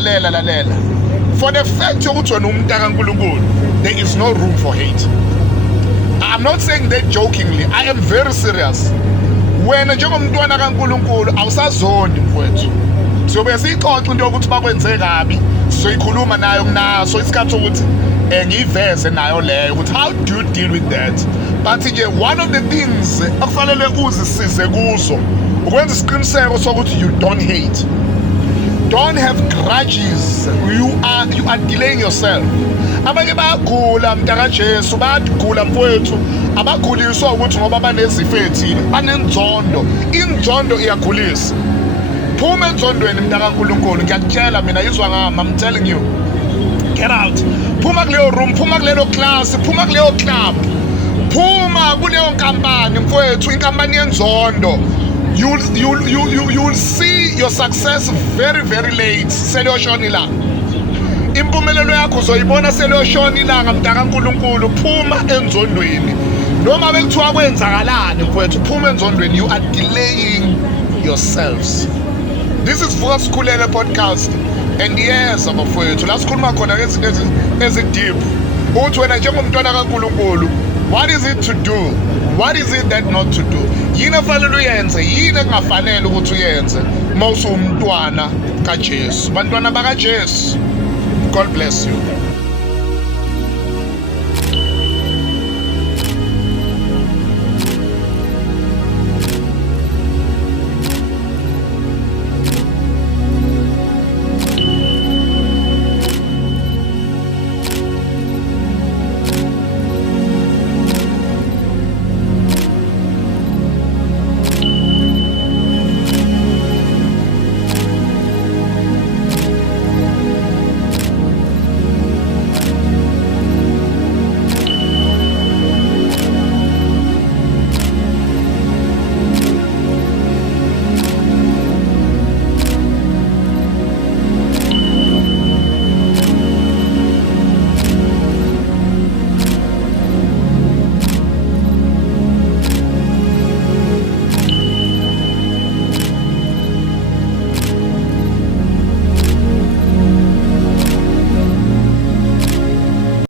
lalela. For the fact yokuthi wena umuntu kaNkulunkulu, there is no room for hate. I'm not saying that jokingly. I am very serious. Wena njengomntwana kaNkulunkulu awusazondi mfowethu. Siyobe sixoxa into yokuthi bakwenze kabi, sizoyikhuluma nayo kunaso isikhathi sokuthi ngiyiveze nayo leyo ukuthi how do you deal with that. But nje one of the things akufanele uzisize kuzo ukwenza isiqiniseko sokuthi you don't hate. Don't have grudges. You are delaying yourself. Abanye bayagula mntaka Jesu, bayagula mfowethu, abaguliswa ukuthi ngoba banezifo ezithile, banenzondo. Inzondo iyagulisa. Phuma enzondweni mntaka kaNkulunkulu, ngiyakutshela mina yizwa ngami, I'm telling you. Get out. Phuma kuleyo room, phuma kuleyo class, phuma kuleyo club. Phuma kuleyo nkampani mfowethu, inkampani yenzondo. You'll see your success very, very late. Seleyoshona ilanga. Impumelelo yakho uzoyibona seleyoshona ilanga mntaka kaNkulunkulu. Phuma enzondweni. Noma bekuthiwa kwenzakalani mfowethu, phuma enzondweni. You are delaying yourselves. This is Vuka Sikhulele podcast. And yes, abafowethu, la sikhuluma khona ngezinto ezideep. Uthi wena njengomntwana kaNkulunkulu, what is it to do? What is it that not to do? Yini efanele uyenze, yini engafanele ukuthi uyenze uma usumntwana kaJesu. Bantwana bakaJesu. God bless you.